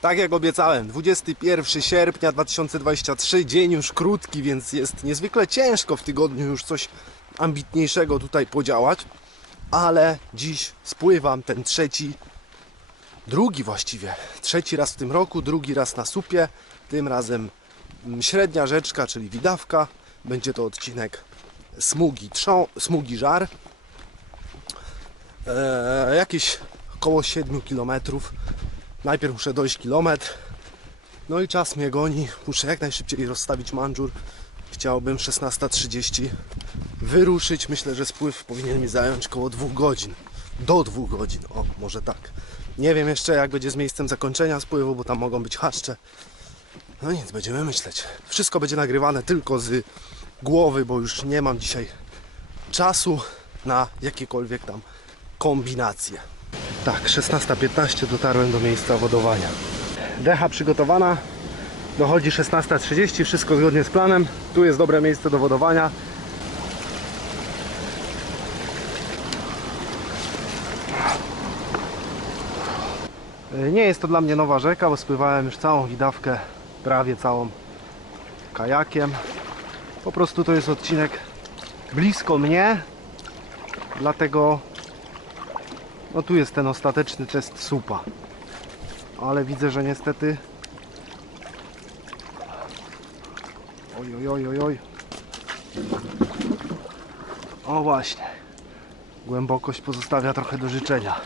Tak jak obiecałem, 21 sierpnia 2023, dzień już krótki, więc jest niezwykle ciężko w tygodniu już coś ambitniejszego tutaj podziałać, ale dziś spływam ten trzeci, drugi właściwie, trzeci raz w tym roku, drugi raz na supie, tym razem średnia rzeczka, czyli Widawka, będzie to odcinek smugi, trzą, smugi żar, e, jakieś około 7 km. Najpierw muszę dojść kilometr. No i czas mnie goni. Muszę jak najszybciej rozstawić manżur. Chciałbym 16.30 wyruszyć. Myślę, że spływ powinien mi zająć około 2 godzin. Do 2 godzin. O, może tak. Nie wiem jeszcze jak będzie z miejscem zakończenia spływu, bo tam mogą być haszcze. No nic, będziemy myśleć. Wszystko będzie nagrywane tylko z głowy, bo już nie mam dzisiaj czasu na jakiekolwiek tam kombinacje. Tak, 16.15 dotarłem do miejsca wodowania. Decha przygotowana. Dochodzi 16.30, wszystko zgodnie z planem. Tu jest dobre miejsce do wodowania. Nie jest to dla mnie nowa rzeka, bo spływałem już całą widawkę, prawie całą kajakiem. Po prostu to jest odcinek blisko mnie, dlatego no tu jest ten ostateczny test supa. Ale widzę, że niestety. Oj, oj, oj, oj, oj. O właśnie. Głębokość pozostawia trochę do życzenia.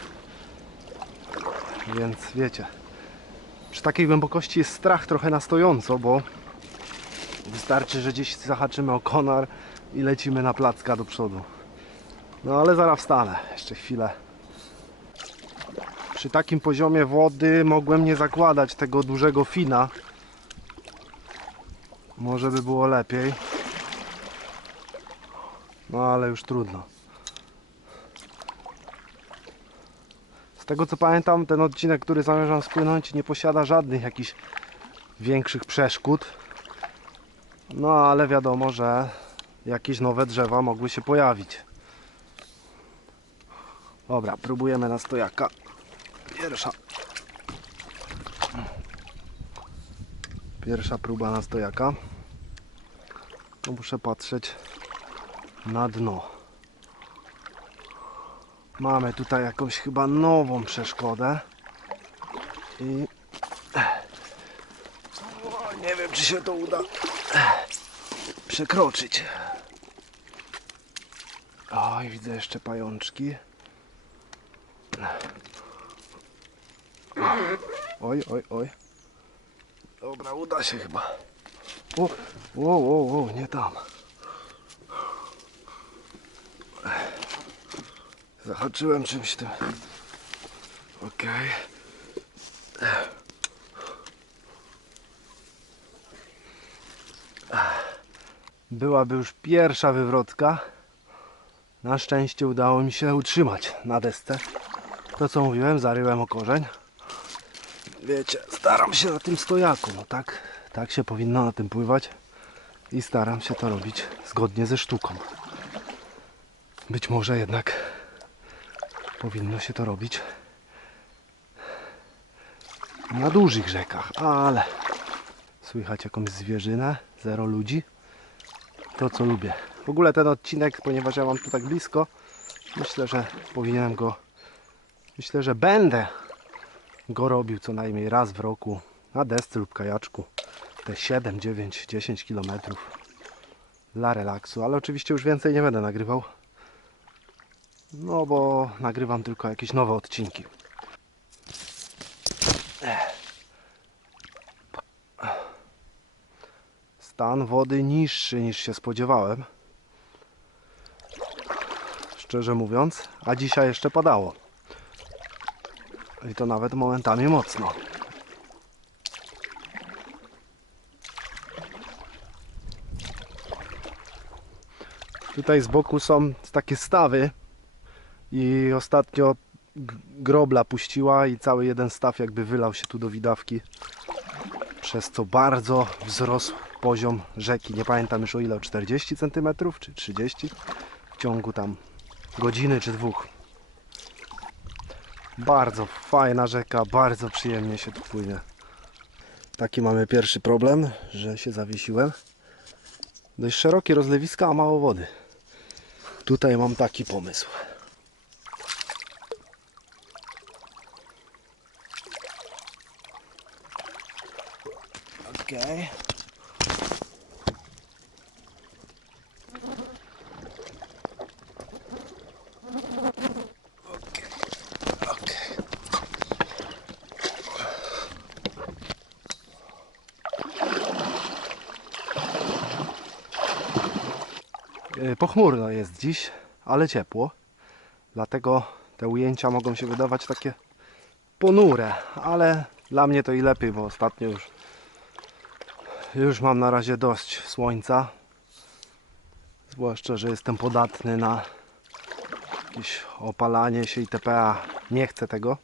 Więc wiecie. Przy takiej głębokości jest strach trochę na stojąco, bo wystarczy, że gdzieś zahaczymy o konar i lecimy na placka do przodu. No ale zaraz wstanę. Jeszcze chwilę przy takim poziomie wody mogłem nie zakładać tego dużego fina. Może by było lepiej. No ale już trudno. Z tego co pamiętam, ten odcinek, który zamierzam spłynąć, nie posiada żadnych jakichś większych przeszkód. No ale wiadomo, że jakieś nowe drzewa mogły się pojawić. Dobra, próbujemy na stojaka. Pierwsza. Pierwsza próba na stojaka. No muszę patrzeć na dno. Mamy tutaj jakąś chyba nową przeszkodę. I o, nie wiem czy się to uda przekroczyć. Oj, widzę jeszcze pajączki. Oj, oj, oj. Dobra, uda się chyba. O, o, o, o, nie tam. Zahaczyłem czymś tym. Okej. Byłaby już pierwsza wywrotka. Na szczęście udało mi się utrzymać na desce. To co mówiłem, zaryłem o korzeń wiecie, staram się na tym stojaku, no tak, tak się powinno na tym pływać i staram się to robić zgodnie ze sztuką. Być może jednak powinno się to robić na dużych rzekach, ale słychać jakąś zwierzynę, zero ludzi, to co lubię. W ogóle ten odcinek, ponieważ ja mam tu tak blisko, myślę, że powinienem go, myślę, że będę go robił co najmniej raz w roku na desce lub kajaczku. Te 7, 9, 10 km dla relaksu, ale oczywiście już więcej nie będę nagrywał. No bo nagrywam tylko jakieś nowe odcinki. Stan wody niższy niż się spodziewałem. Szczerze mówiąc, a dzisiaj jeszcze padało. I to nawet momentami mocno. Tutaj z boku są takie stawy i ostatnio grobla puściła i cały jeden staw jakby wylał się tu do widawki. Przez co bardzo wzrósł poziom rzeki. Nie pamiętam już o ile, o 40 cm czy 30 w ciągu tam godziny czy dwóch. Bardzo fajna rzeka, bardzo przyjemnie się tu płynie. Taki mamy pierwszy problem, że się zawiesiłem. Dość szerokie rozlewiska, a mało wody. Tutaj mam taki pomysł. Okej. Pochmurno jest dziś, ale ciepło. Dlatego te ujęcia mogą się wydawać takie ponure, ale dla mnie to i lepiej, bo ostatnio już już mam na razie dość słońca. Zwłaszcza, że jestem podatny na jakieś opalanie się itp. a Nie chcę tego.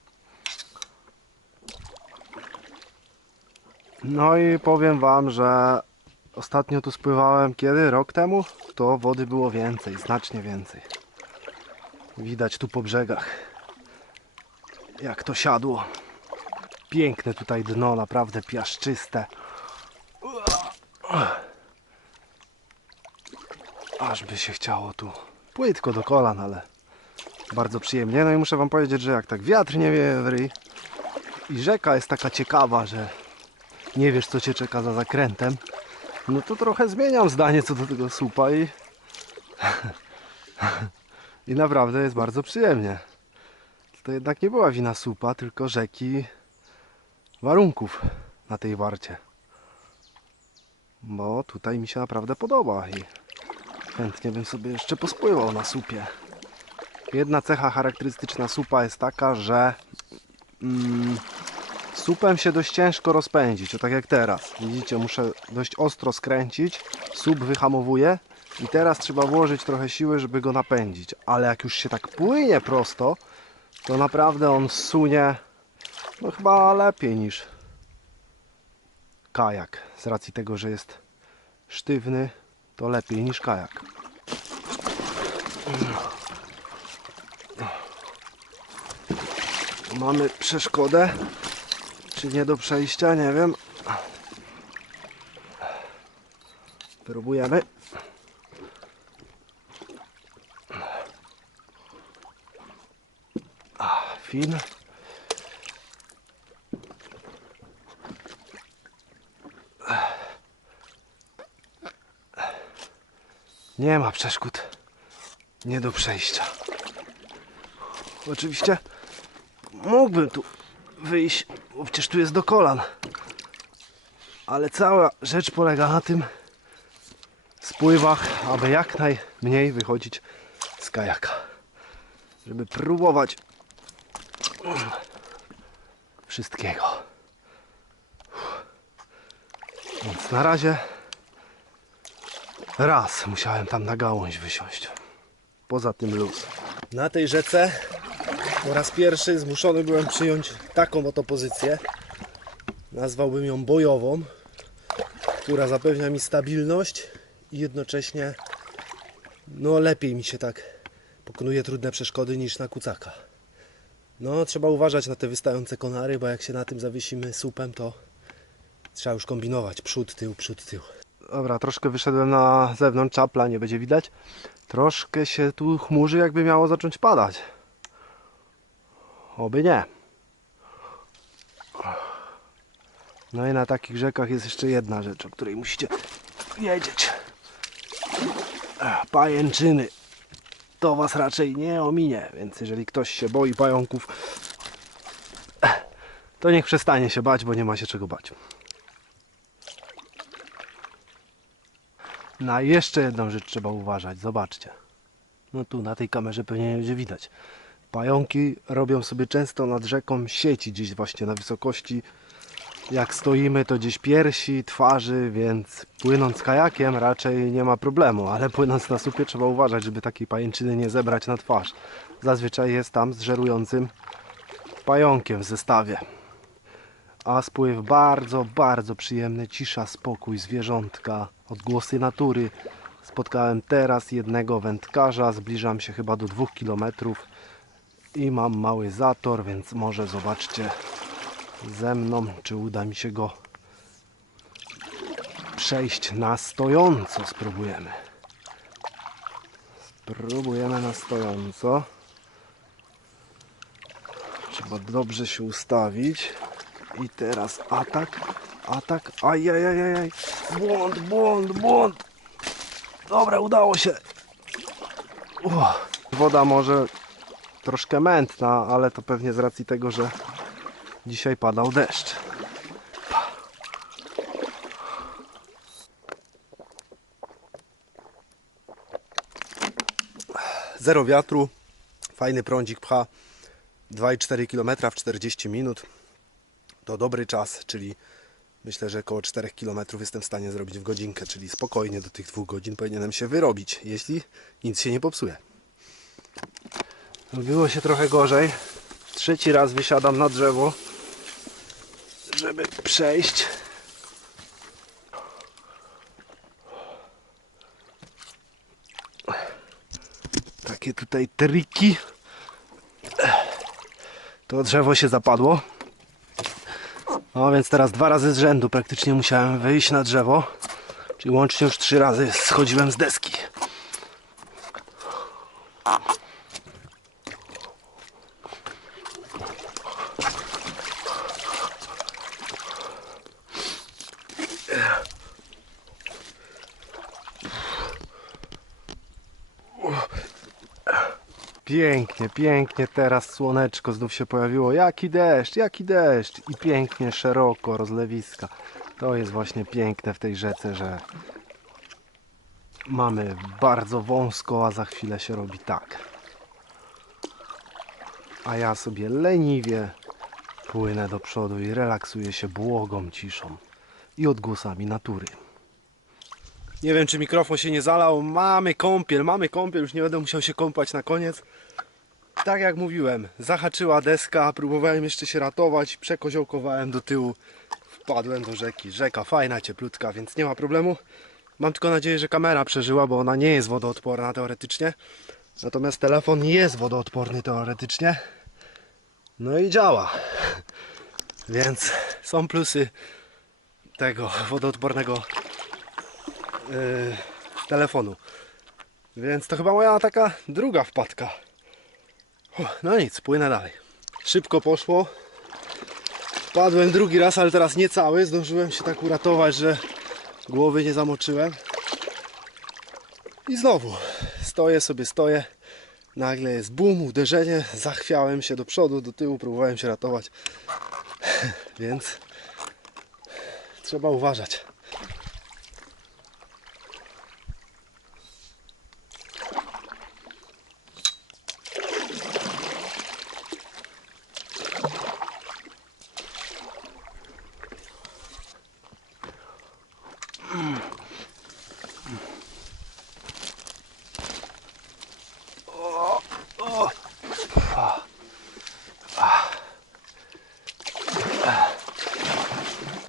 No i powiem Wam, że ostatnio tu spływałem kiedy? Rok temu? To wody było więcej, znacznie więcej. Widać tu po brzegach, jak to siadło. Piękne tutaj dno, naprawdę piaszczyste. Aż by się chciało tu. Płytko do kolan, ale bardzo przyjemnie. No i muszę wam powiedzieć, że jak tak wiatr nie wieje w ryj i rzeka jest taka ciekawa, że nie wiesz co cię czeka za zakrętem, no to trochę zmieniam zdanie co do tego słupa i i naprawdę jest bardzo przyjemnie. To jednak nie była wina słupa, tylko rzeki warunków na tej warcie. Bo tutaj mi się naprawdę podoba i chętnie bym sobie jeszcze pospływał na supie. Jedna cecha charakterystyczna supa jest taka, że mm, supem się dość ciężko rozpędzić, o tak jak teraz. Widzicie, muszę dość ostro skręcić, sup wyhamowuje i teraz trzeba włożyć trochę siły, żeby go napędzić. Ale jak już się tak płynie prosto, to naprawdę on sunie no chyba lepiej niż kajak. Z racji tego, że jest sztywny, to lepiej niż kajak. Mamy przeszkodę, czy nie do przejścia, nie wiem. Próbujemy. Fin. Nie ma przeszkód. Nie do przejścia. Oczywiście mógłbym tu wyjść, bo przecież tu jest do kolan. Ale cała rzecz polega na tym spływach, aby jak najmniej wychodzić z kajaka. Żeby próbować wszystkiego. Więc na razie raz musiałem tam na gałąź wysiąść. Poza tym luz. Na tej rzece po raz pierwszy zmuszony byłem przyjąć taką oto pozycję. Nazwałbym ją bojową, która zapewnia mi stabilność i jednocześnie no lepiej mi się tak pokonuje trudne przeszkody niż na kucaka. No trzeba uważać na te wystające konary, bo jak się na tym zawiesimy słupem, to trzeba już kombinować przód, tył, przód, tył. Dobra, troszkę wyszedłem na zewnątrz, czapla nie będzie widać. Troszkę się tu chmurzy, jakby miało zacząć padać. Oby nie. No i na takich rzekach jest jeszcze jedna rzecz, o której musicie wiedzieć. Pajęczyny. To was raczej nie ominie, więc jeżeli ktoś się boi pająków, to niech przestanie się bać, bo nie ma się czego bać. Na jeszcze jedną rzecz trzeba uważać, zobaczcie. No tu na tej kamerze pewnie nie będzie widać. Pająki robią sobie często nad rzeką sieci gdzieś właśnie na wysokości. Jak stoimy to gdzieś piersi, twarzy, więc płynąc kajakiem raczej nie ma problemu, ale płynąc na supie trzeba uważać, żeby takiej pajęczyny nie zebrać na twarz. Zazwyczaj jest tam z żerującym pająkiem w zestawie. A spływ bardzo, bardzo przyjemny, cisza, spokój, zwierzątka, odgłosy natury. Spotkałem teraz jednego wędkarza, zbliżam się chyba do dwóch kilometrów i mam mały zator, więc może zobaczcie ze mną, czy uda mi się go przejść na stojąco. Spróbujemy. Spróbujemy na stojąco. Trzeba dobrze się ustawić. I teraz atak, atak. Ajajajajaj. Błąd, błąd, błąd. Dobra, udało się. Uff. Woda może troszkę mętna, ale to pewnie z racji tego, że dzisiaj padał deszcz. Zero wiatru, fajny prądzik pcha 2,4 km w 40 minut. To dobry czas, czyli myślę, że około 4 km jestem w stanie zrobić w godzinkę, czyli spokojnie do tych dwóch godzin powinienem się wyrobić, jeśli nic się nie popsuje. Robiło się trochę gorzej. Trzeci raz wysiadam na drzewo, żeby przejść. Takie tutaj triki. To drzewo się zapadło. No więc teraz dwa razy z rzędu praktycznie musiałem wyjść na drzewo. Czyli łącznie już trzy razy schodziłem z deski. Pięknie, pięknie teraz słoneczko znów się pojawiło. Jaki deszcz, jaki deszcz i pięknie, szeroko, rozlewiska. To jest właśnie piękne w tej rzece, że mamy bardzo wąsko, a za chwilę się robi tak. A ja sobie leniwie płynę do przodu i relaksuję się błogą ciszą i odgłosami natury. Nie wiem, czy mikrofon się nie zalał. Mamy kąpiel, mamy kąpiel, już nie będę musiał się kąpać na koniec. Tak jak mówiłem, zahaczyła deska, próbowałem jeszcze się ratować, przekoziołkowałem do tyłu, wpadłem do rzeki. Rzeka fajna, cieplutka, więc nie ma problemu. Mam tylko nadzieję, że kamera przeżyła, bo ona nie jest wodoodporna teoretycznie. Natomiast telefon jest wodoodporny teoretycznie. No i działa. Więc są plusy tego wodoodpornego telefonu. Więc to chyba moja taka druga wpadka. No nic, płynę dalej. Szybko poszło. Padłem drugi raz, ale teraz nie cały. Zdążyłem się tak uratować, że głowy nie zamoczyłem. I znowu stoję sobie, stoję. Nagle jest bum, uderzenie. Zachwiałem się do przodu, do tyłu, próbowałem się ratować. Więc trzeba uważać.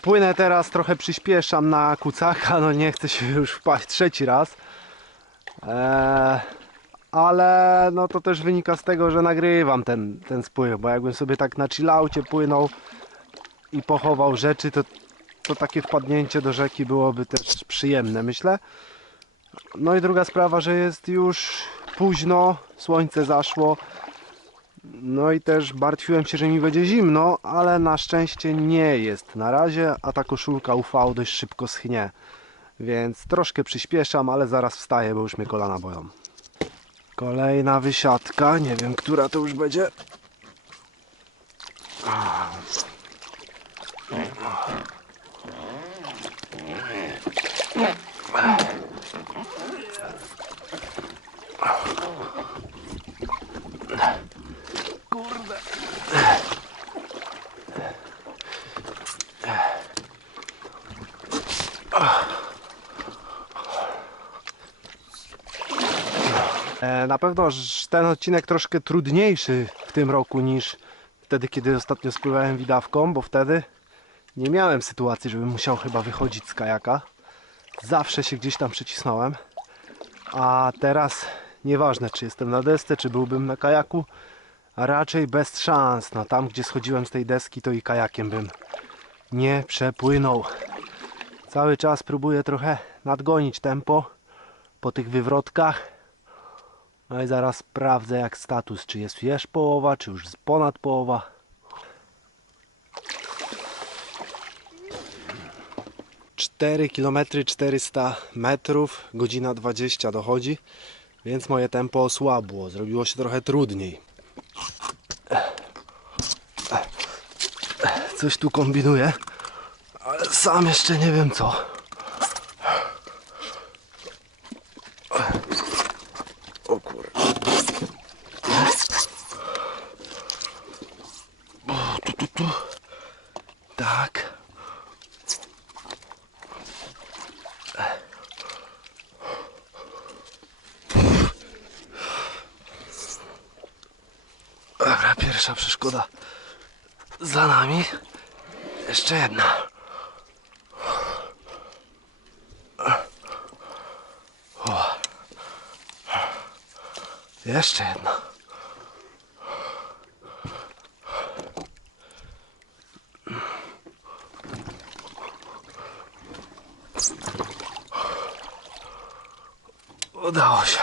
Płynę teraz, trochę przyspieszam na kucaka, no nie chcę się już wpaść trzeci raz. Eee, ale no to też wynika z tego, że nagrywam ten, ten spływ, bo jakbym sobie tak na chillaucie płynął i pochował rzeczy, to, to takie wpadnięcie do rzeki byłoby też przyjemne, myślę. No i druga sprawa, że jest już późno, słońce zaszło. No i też martwiłem się, że mi będzie zimno, ale na szczęście nie jest na razie, a ta koszulka UV dość szybko schnie. Więc troszkę przyspieszam, ale zaraz wstaję, bo już mnie kolana boją. Kolejna wysiadka, nie wiem, która to już będzie. Kurde. Na pewno ten odcinek troszkę trudniejszy w tym roku niż wtedy, kiedy ostatnio spływałem widawką, bo wtedy nie miałem sytuacji, żebym musiał chyba wychodzić z kajaka. Zawsze się gdzieś tam przycisnąłem. A teraz nieważne, czy jestem na desce, czy byłbym na kajaku, raczej bez szans. No tam, gdzie schodziłem z tej deski, to i kajakiem bym nie przepłynął. Cały czas próbuję trochę nadgonić tempo po tych wywrotkach. No i zaraz sprawdzę jak status, czy jest już połowa, czy już ponad połowa. Cztery kilometry 400 metrów, godzina 20 dochodzi, więc moje tempo osłabło, zrobiło się trochę trudniej. Coś tu kombinuję, ale sam jeszcze nie wiem co. Tak. Dobra, pierwsza przeszkoda za nami. Jeszcze jedna. Jeszcze jedna. Udało się.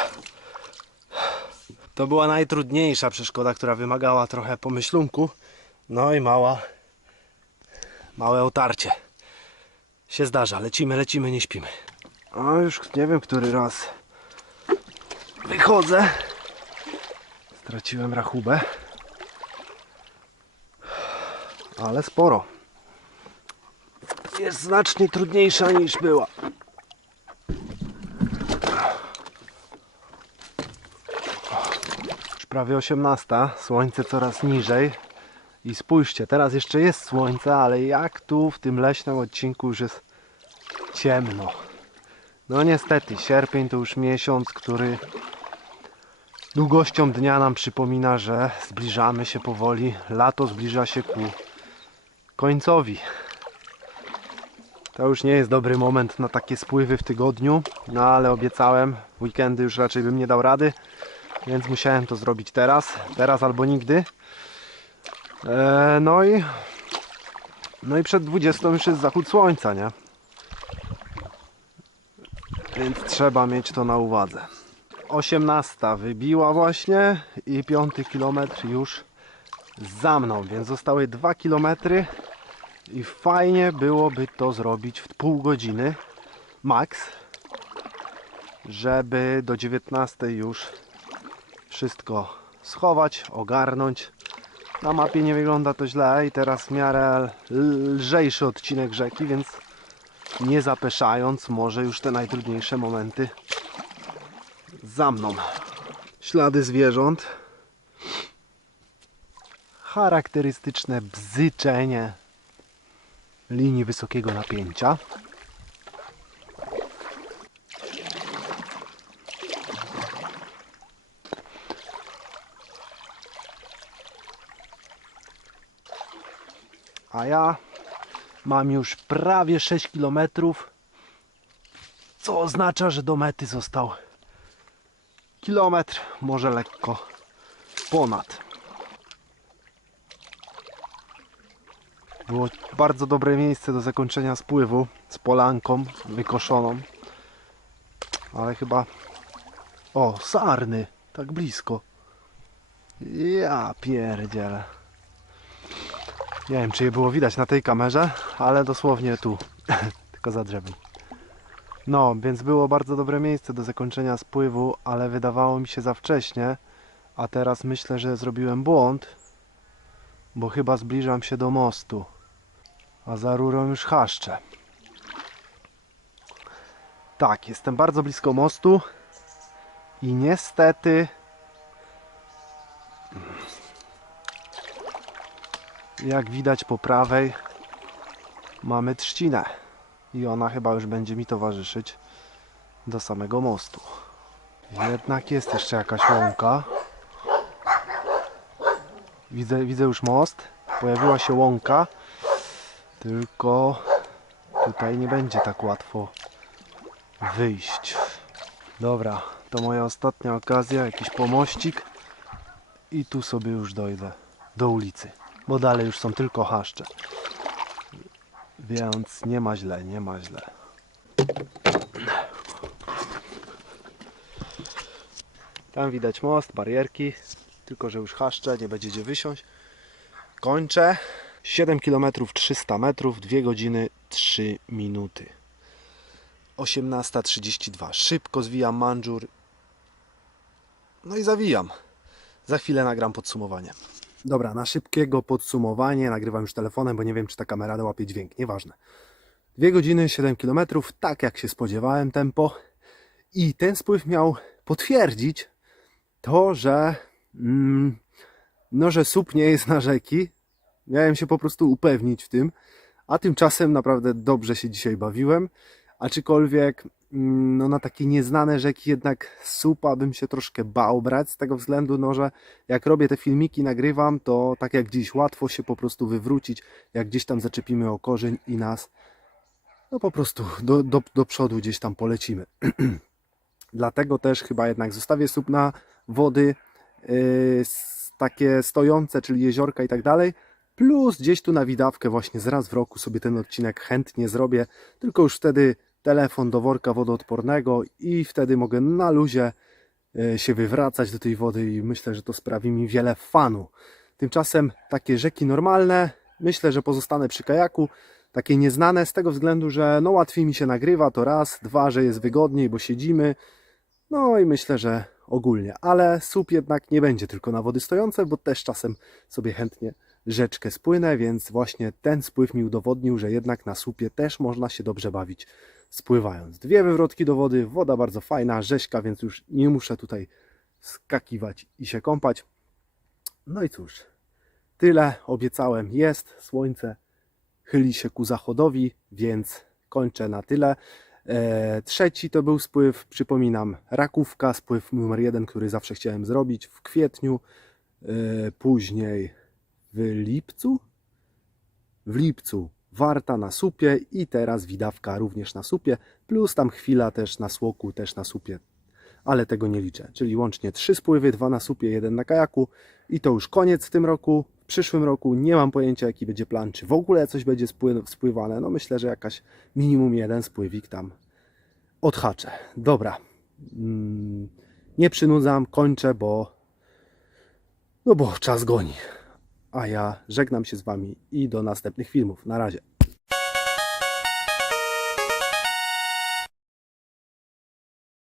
To była najtrudniejsza przeszkoda, która wymagała trochę pomyślunku. No i mała, małe otarcie. Się zdarza, lecimy, lecimy, nie śpimy. A już nie wiem, który raz wychodzę. Straciłem rachubę. Ale sporo. Jest znacznie trudniejsza niż była. Prawie 18, słońce coraz niżej. I spójrzcie, teraz jeszcze jest słońce, ale jak tu w tym leśnym odcinku już jest ciemno. No niestety, sierpień to już miesiąc, który długością dnia nam przypomina, że zbliżamy się powoli. Lato zbliża się ku końcowi. To już nie jest dobry moment na takie spływy w tygodniu, no ale obiecałem, weekendy już raczej bym nie dał rady, więc musiałem to zrobić teraz, teraz albo nigdy. E, no i no i przed 20 już jest zachód słońca, nie? Więc trzeba mieć to na uwadze. 18 wybiła właśnie i 5 kilometr już za mną, więc zostały 2 kilometry i fajnie byłoby to zrobić w pół godziny max, żeby do 19 już wszystko schować, ogarnąć. Na mapie nie wygląda to źle i teraz w miarę lżejszy odcinek rzeki, więc nie zapeszając może już te najtrudniejsze momenty za mną. Ślady zwierząt. Charakterystyczne bzyczenie linii wysokiego napięcia. A ja mam już prawie 6 km, co oznacza, że do mety został kilometr, może lekko ponad. Było bardzo dobre miejsce do zakończenia spływu z polanką wykoszoną. Ale chyba... O, sarny! Tak blisko. Ja pierdzielę. Nie wiem, czy je było widać na tej kamerze, ale dosłownie tu. Tylko za drzewem. No, więc było bardzo dobre miejsce do zakończenia spływu, ale wydawało mi się za wcześnie. A teraz myślę, że zrobiłem błąd, bo chyba zbliżam się do mostu. A za rurą już chaszczę. Tak, jestem bardzo blisko mostu i niestety jak widać po prawej mamy trzcinę i ona chyba już będzie mi towarzyszyć do samego mostu. Jednak jest jeszcze jakaś łąka. Widzę, widzę już most. Pojawiła się łąka. Tylko tutaj nie będzie tak łatwo wyjść. Dobra, to moja ostatnia okazja, jakiś pomościk i tu sobie już dojdę do ulicy, bo dalej już są tylko chaszcze. Więc nie ma źle, nie ma źle. Tam widać most, barierki, tylko że już haszcze, nie będzie gdzie wysiąść. Kończę. 7 km 300 metrów, 2 godziny 3 minuty. 18.32. Szybko zwijam manżur. No i zawijam. Za chwilę nagram podsumowanie. Dobra, na szybkiego podsumowanie nagrywam już telefonem, bo nie wiem, czy ta kamera łapie dźwięk. Nieważne. 2 godziny 7 km, tak jak się spodziewałem tempo. I ten spływ miał potwierdzić to, że mm, no, że słup nie jest na rzeki. Miałem się po prostu upewnić w tym, a tymczasem naprawdę dobrze się dzisiaj bawiłem. Aczkolwiek no, na takie nieznane rzeki jednak supa bym się troszkę bał brać z tego względu, no, że jak robię te filmiki, nagrywam, to tak jak dziś łatwo się po prostu wywrócić, jak gdzieś tam zaczepimy o korzeń i nas no po prostu do, do, do przodu gdzieś tam polecimy. Dlatego też chyba jednak zostawię słup na wody yy, takie stojące, czyli jeziorka i tak dalej. Plus gdzieś tu na widawkę właśnie z raz w roku sobie ten odcinek chętnie zrobię. Tylko już wtedy telefon do worka wodoodpornego i wtedy mogę na luzie yy, się wywracać do tej wody i myślę, że to sprawi mi wiele fanu. Tymczasem takie rzeki normalne, myślę, że pozostanę przy kajaku. Takie nieznane z tego względu, że no łatwiej mi się nagrywa, to raz, dwa, że jest wygodniej, bo siedzimy. No i myślę, że ogólnie, ale słup jednak nie będzie tylko na wody stojące, bo też czasem sobie chętnie rzeczkę spłynę, więc właśnie ten spływ mi udowodnił, że jednak na słupie też można się dobrze bawić spływając. Dwie wywrotki do wody, woda bardzo fajna, rzeźka, więc już nie muszę tutaj skakiwać i się kąpać. No i cóż, tyle obiecałem, jest słońce, chyli się ku zachodowi, więc kończę na tyle. E, trzeci to był spływ, przypominam, Rakówka, spływ numer jeden, który zawsze chciałem zrobić w kwietniu, e, później w lipcu, w lipcu Warta na supie i teraz Widawka również na supie, plus tam chwila też na Słoku, też na supie, ale tego nie liczę. Czyli łącznie trzy spływy, dwa na supie, jeden na kajaku i to już koniec w tym roku. W przyszłym roku nie mam pojęcia jaki będzie plan, czy w ogóle coś będzie spły- spływane. No myślę, że jakaś minimum jeden spływik tam odhaczę. Dobra. Mm, Nie przynudzam, kończę, bo no bo czas goni. A ja żegnam się z Wami i do następnych filmów. Na razie.